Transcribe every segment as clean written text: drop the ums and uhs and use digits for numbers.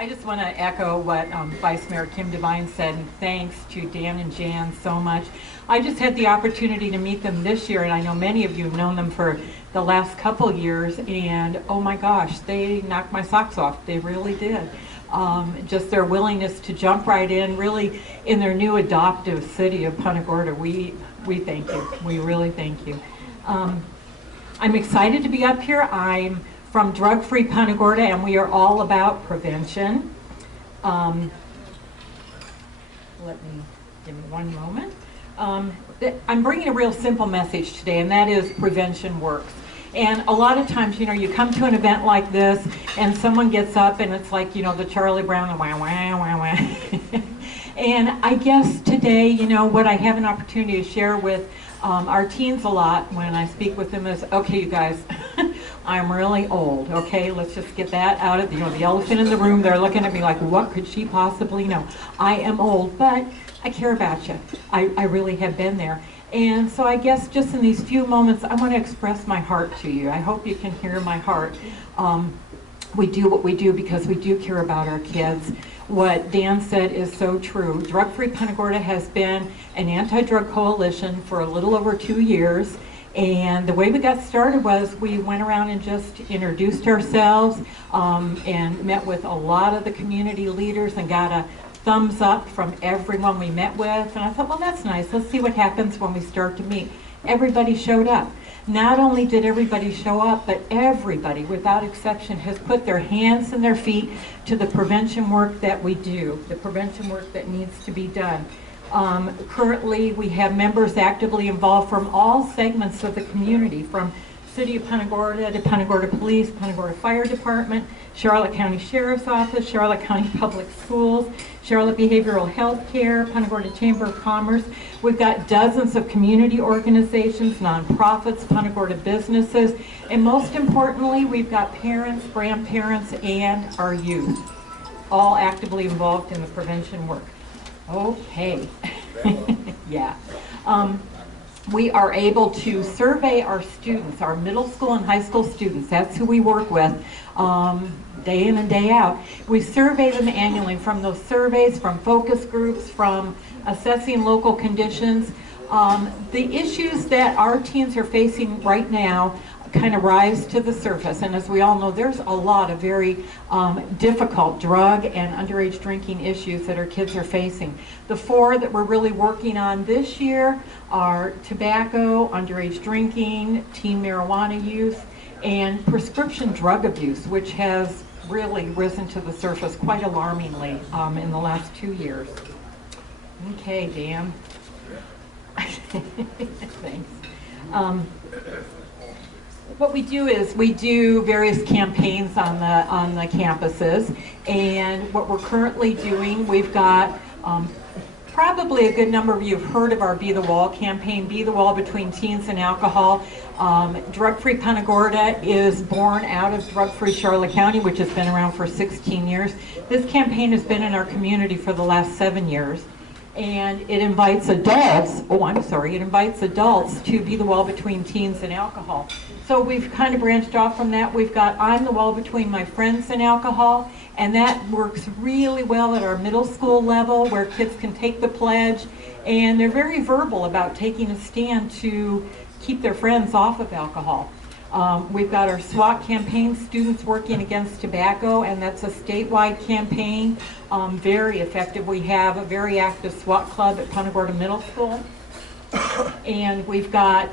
I just want to echo what Vice Mayor Kim Devine said, and thanks to Dan and Jan so much. I just had the opportunity to meet them this year, and I know many of you have known them for the last couple years, and oh my gosh, they knocked my socks off. They really did. Just their willingness to jump right in, really in their new adoptive city of Punta Gorda. We thank you. We really thank you. I'm excited to be up here. I'm from Drug Free Punta Gorda, and we are all about prevention. Give me one moment. I'm bringing a real simple message today, and that is prevention works. And a lot of times, you know, you come to an event like this, and someone gets up, and it's like, you know, the Charlie Brown, the wah, wah, wah, wah. And I guess today, you know, what I have an opportunity to share with our teens a lot when I speak with them is, okay, you guys, I'm really old, okay? Let's just get that out of, you know, the elephant in the room. They're looking at me like, what could she possibly know? I am old, but I care about you. I really have been there. And so I guess just in these few moments, I want to express my heart to you. I hope you can hear my heart. We do what we do because we do care about our kids. What Dan said is so true. Drug Free Punta Gorda has been an anti-drug coalition for a little over 2 years. And the way we got started was we went around and just introduced ourselves and met with a lot of the community leaders and got a thumbs up from everyone we met with. And I thought, well, that's nice. Let's see what happens when we start to meet. Everybody showed up. Not only did everybody show up, but everybody, without exception, has put their hands and their feet to the prevention work that we do, the prevention work that needs to be done. Currently, we have members actively involved from all segments of the community, from City of Punta Gorda to Punta Gorda Police, Punta Gorda Fire Department, Charlotte County Sheriff's Office, Charlotte County Public Schools, Charlotte Behavioral Health Care, Punta Gorda Chamber of Commerce. We've got dozens of community organizations, nonprofits, Punta Gorda businesses, and most importantly, we've got parents, grandparents, and our youth, all actively involved in the prevention work. Okay, yeah. We are able to survey our students, our middle school and high school students. That's who we work with day in and day out. We survey them annually, from those surveys, from focus groups, from assessing local conditions. The issues that our teens are facing right now kind of rise to the surface, and as we all know, there's a lot of very difficult drug and underage drinking issues that our kids are facing. The 4 that we're really working on this year are tobacco, underage drinking, teen marijuana use, and prescription drug abuse, which has really risen to the surface quite alarmingly in the last 2 years. Okay, Dan. Thanks. What we do is we do various campaigns on the campuses, and what we're currently doing, we've got probably a good number of you have heard of our Be the Wall campaign, Be the Wall Between Teens and Alcohol. Drug Free Punta Gorda is born out of Drug Free Charlotte County, which has been around for 16 years. This campaign has been in our community for the last 7 years. And it invites adults, it invites adults to be the wall between teens and alcohol. So we've kind of branched off from that. We've got I'm the wall between my friends and alcohol, and that works really well at our middle school level, where kids can take the pledge, and they're very verbal about taking a stand to keep their friends off of alcohol. We've got our SWAT campaign, Students Working Against Tobacco, and that's a statewide campaign, very effective. We have a very active SWAT club at Punta Gorda Middle School. And we've got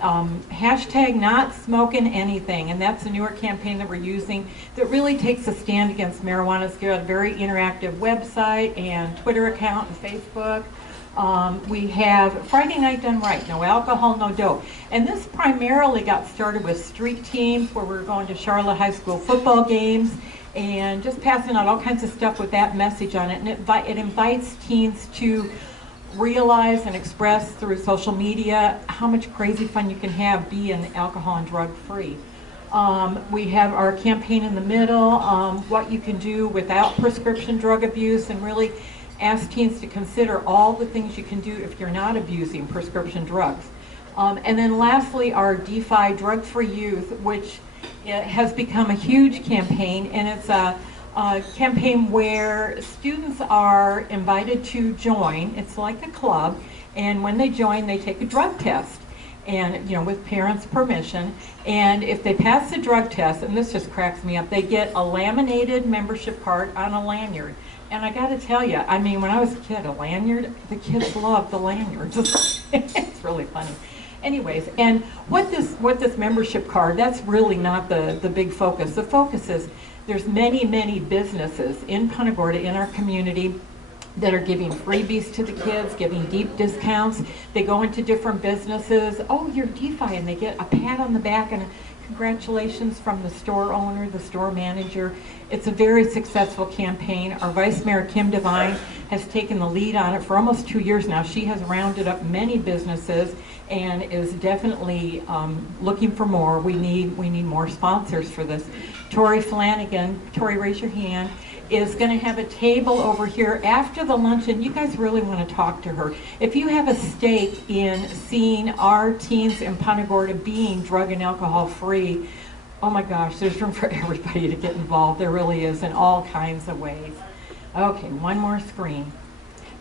hashtag Not Smoking Anything, and that's a newer campaign that we're using that really takes a stand against marijuana. It's got a very interactive website and Twitter account and Facebook. We have Friday Night Done Right, no alcohol, no dope. And this primarily got started with street teams, where we were going to Charlotte High School football games and just passing out all kinds of stuff with that message on it. And it invites teens to realize and express through social media how much crazy fun you can have being alcohol and drug free. We have our campaign in the middle, what you can do without prescription drug abuse, and really ask teens to consider all the things you can do if you're not abusing prescription drugs. And then lastly, our DeFi Drug Free Youth, which has become a huge campaign, and it's a campaign where students are invited to join. It's like a club, and when they join, they take a drug test, and with parents' permission. And if they pass the drug test, and this just cracks me up, they get a laminated membership card on a lanyard. And I got to tell you, I mean, when I was a kid, a lanyard, the kids loved the lanyards. It's really funny. Anyways, and what this membership card, that's really not the big focus. The focus is there's many businesses in Punta Gorda, in our community, that are giving freebies to the kids, giving deep discounts. They go into different businesses. Oh, you're DeFi, and they get a pat on the back and a congratulations from the store owner, the store manager. It's a very successful campaign. Our Vice Mayor, Kim Devine, has taken the lead on it for almost 2 years now. She has rounded up many businesses and is definitely looking for more. We need more sponsors for this. Tori Flanagan, Tori, raise your hand, is going to have a table over here after the luncheon. You guys really want to talk to her. If you have a stake in seeing our teens in Punta Gorda being drug and alcohol free, oh my gosh, there's room for everybody to get involved. There really is, in all kinds of ways. Okay, one more screen.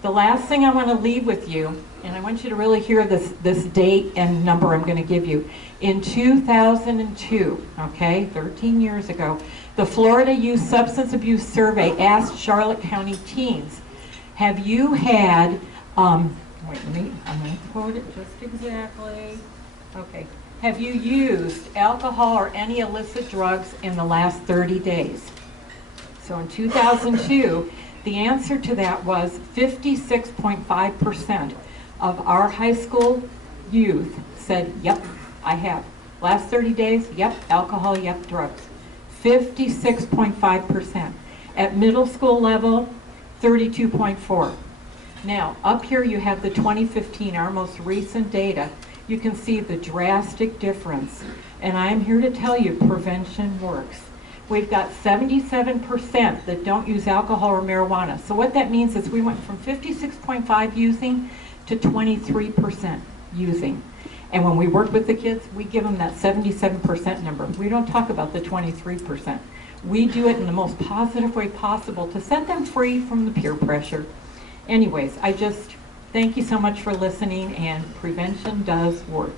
The last thing I want to leave with you, and I want you to really hear this date and number I'm going to give you. In 2002, okay, 13 years ago, the Florida Youth Substance Abuse Survey asked Charlotte County teens, have you had, wait a minute, I'm going to quote it just exactly. Okay, have you used alcohol or any illicit drugs in the last 30 days? So in 2002, the answer to that was 56.5% of our high school youth said, yep, I have. Last 30 days, yep, alcohol, yep, drugs. 56.5%. At middle school level, 32.4%. Now, up here you have the 2015, our most recent data. You can see the drastic difference. And I'm here to tell you, prevention works. We've got 77% that don't use alcohol or marijuana. So what that means is we went from 56.5 using to 23% using. And when we work with the kids, we give them that 77% number. We don't talk about the 23%. We do it in the most positive way possible to set them free from the peer pressure. Anyways, I just thank you so much for listening, and prevention does work.